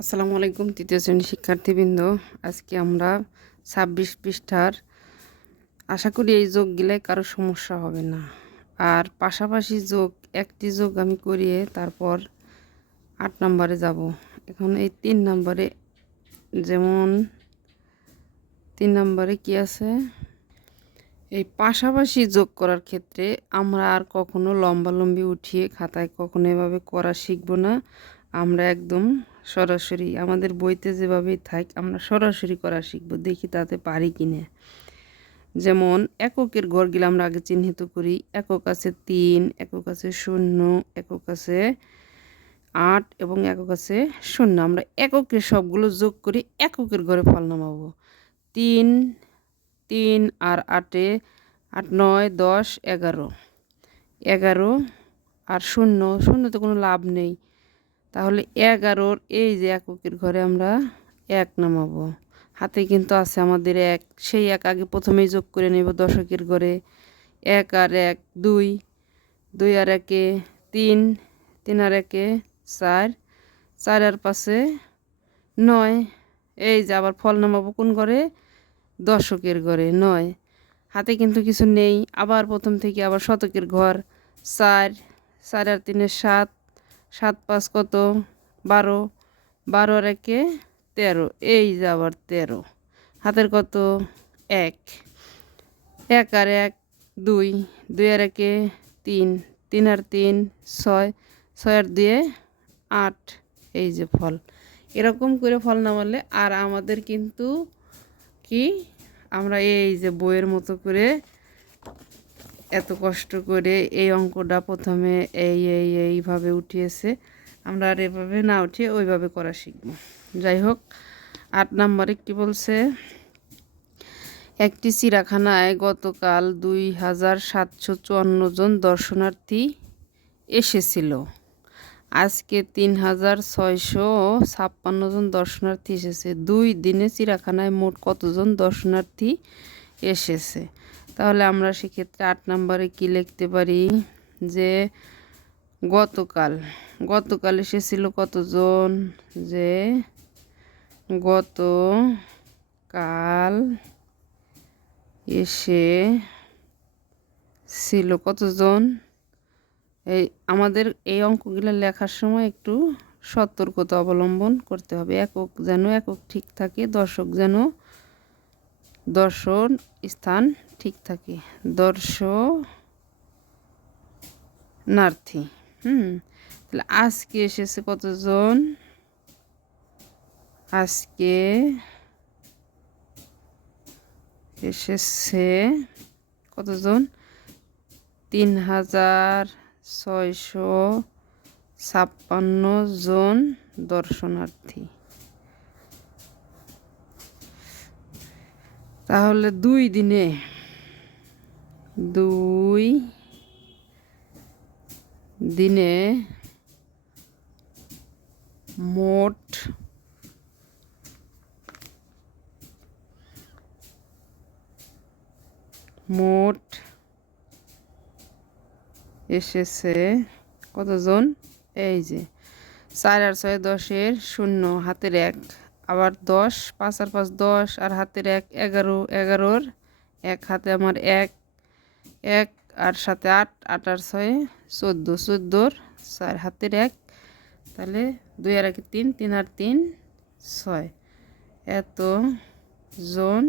আসসালামু আলাইকুম তৃতীয় শ্রেণীর শিক্ষার্থীবৃন্দ। আজকে আমরা ২৬ পৃষ্ঠার আশা করি এই যোগ গেলে কারো সমস্যা হবে না। আর পাশাপাশি যোগ একটি যোগ আমি করিয়ে তারপর ৮ নম্বরে যাব। এখন এই ৩ নম্বরে যেমন ৩ নম্বরে কি আছে, এই পাশাপাশি যোগ করার ক্ষেত্রে আমরা আর কখনো লম্বালম্বি উঠিয়ে খাতায় কখনো এভাবে করা শিখব না। আমরা একদম সরাসরি আমাদের বইতে যেভাবেই থাক আমরা সরাসরি করা শিখব, দেখি তাতে পারি কিনা। যেমন এককের ঘরগুলো আমরা আগে চিহ্নিত করি। একক আছে ৩, একক আছে ০, একক আছে ৮ এবং একক আছে ০। আমরা এককের সবগুলো যোগ করে এককের ঘরে ফল নামাবো। ৩ ৩ আর ৮-এ ৮ ৯ ১০ ১১, ১১ আর ০, শূন্যতে কোনো লাভ নেই। তাহলে ১১-র এই যে এককের ঘরে আমরা ১ নামাবো। হাতে কিন্তু আছে আমাদের ১, সেই ১ আগে প্রথমেই যোগ করে নেব দশকের ঘরে। ১ আর ১ ২, ২ আর ১-এ ৩, ৩ আর ১-এ ৪, ৪ আর ৫-এ ৯। এই যে আবার ফল নামাবো কোন ঘরে? দশকের ঘরে ৯। হাতে কিন্তু কিছু নেই, আবার প্রথম থেকে আবার শতকের ঘর ৪, ৪ আর ৩-এ ৭, ৭ ৫ কত? ১২, ১২ আর ১-এ ১৩, এই যে আবার ১৩। হাতের কত? ১, ১ আর ১ ২, ২ আর ১-এ ৩, ৩ আর ৩ ৬, ৬ আর ২-এ ৮। এই যে ফল, এরকম করে ফল নামালে আর আমাদের কিন্তু কি আমরা এই যে বইয়ের মতো করে এত কষ্ট করে এই অঙ্কটা প্রথমে এইভাবে উঠিয়েছে, আমরা আর এভাবে না উঠিয়ে ওইভাবে করা শিখব। যাই হোক, ৮ নম্বরে কি বলছে? একটি চিড়িয়াখানায় গতকাল ২,৭৫৪ জন দর্শনার্থী এসেছিল। আজকে ৩,৬৫৬ জন দর্শনার্থী এসেছে। ২ দিনে চিড়িয়াখানায় মোট কতজন দর্শনার্থী এসেছে? তাহলে আমরা সেক্ষেত্রে ৮ নম্বরে কি লিখতে পারি যে গতকাল এসেছিল কতজন? যে গতকাল এসেছিল কতজন? এই আমাদের এই অঙ্কগুলো লেখার সময় একটু সতর্কতা অবলম্বন করতে হবে। একক যেন একক ঠিক থাকে, দর্শন স্থান ঠিক থাকে। দর্শনার্থী তাহলে আজকে এসেছে কতজন? আজকে এসেছে কতজন? ৩,৬৫৬ জন দর্শনার্থী। তাহলে 2 দিনে মোট এসেছে কতজন? এই যে ৪ আর ৬ ১০-এর ০, হাতের ১, আবার ১০, ৫ আর ৫ ১০, আর হাতের ১ ১১, ১১-র ১, হাতে আমার ১, ১ আর সাথে ৮, ৮ আর ৬ ১৪, ১৪-র ৪, হাতের ১, তাহলে ২ আর ১ ৩, ৩ আর ৩ ৬, এত জন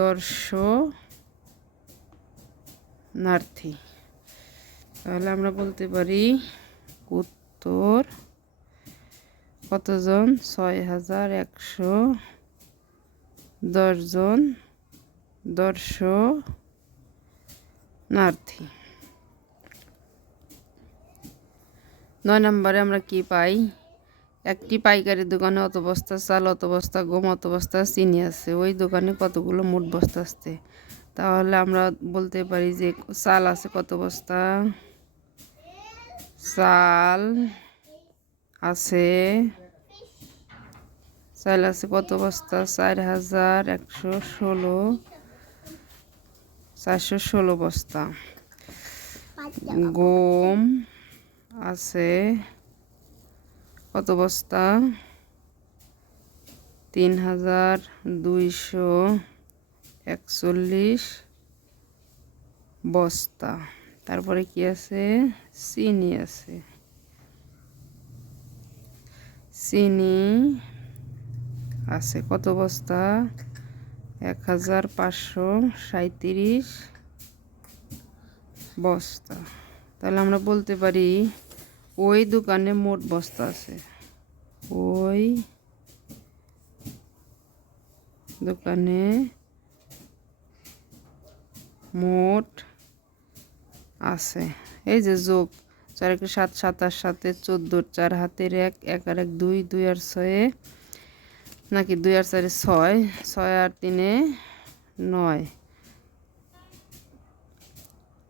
দর্শনার্থী। তাহলে আমরা বলতে পারি উত্তর কতজন? ৬,১১০ জন দর্শনার্থী। ৯ নম্বরে আমরা কি পাই? একটি পাইকারি দোকানে অত বস্তা চাল, অত বস্তা গম, অত বস্তা চিনি আছে। ওই দোকানে কতগুলো মোট বস্তা আছে? তাহলে আমরা বলতে পারি যে চাল আছে কত বস্তা? চাল আছে কত বস্তা? ৪,১১৬ বস্তা। গম আছে কত বস্তা? 3241 বস্তা। তারপরে কি আছে? চিনি আছে। চিনি আছে কত বস্তা? 1537 বস্তা। তাহলে আমরা বলতে পারি ওই দোকানে মোট বস্তা আছে, ওই দোকানে মোট আছে। এই যে যোগ 4 × 7 7 আর 7 14, 4 হাতের 1, 1 আর 1 2, 2 আর 6 নাকি 2 আর 4 6, 6 আর 3 9,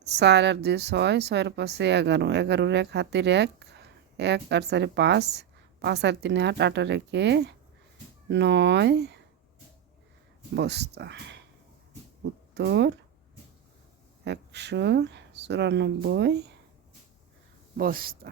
4 আর 2 6, 6 আর 5 11, 11 1 হাতের 1, 1 আর 4 5, 5 আর 3 8, 8 আর 1 9 বস্তা। উত্তর 194 বস্তা।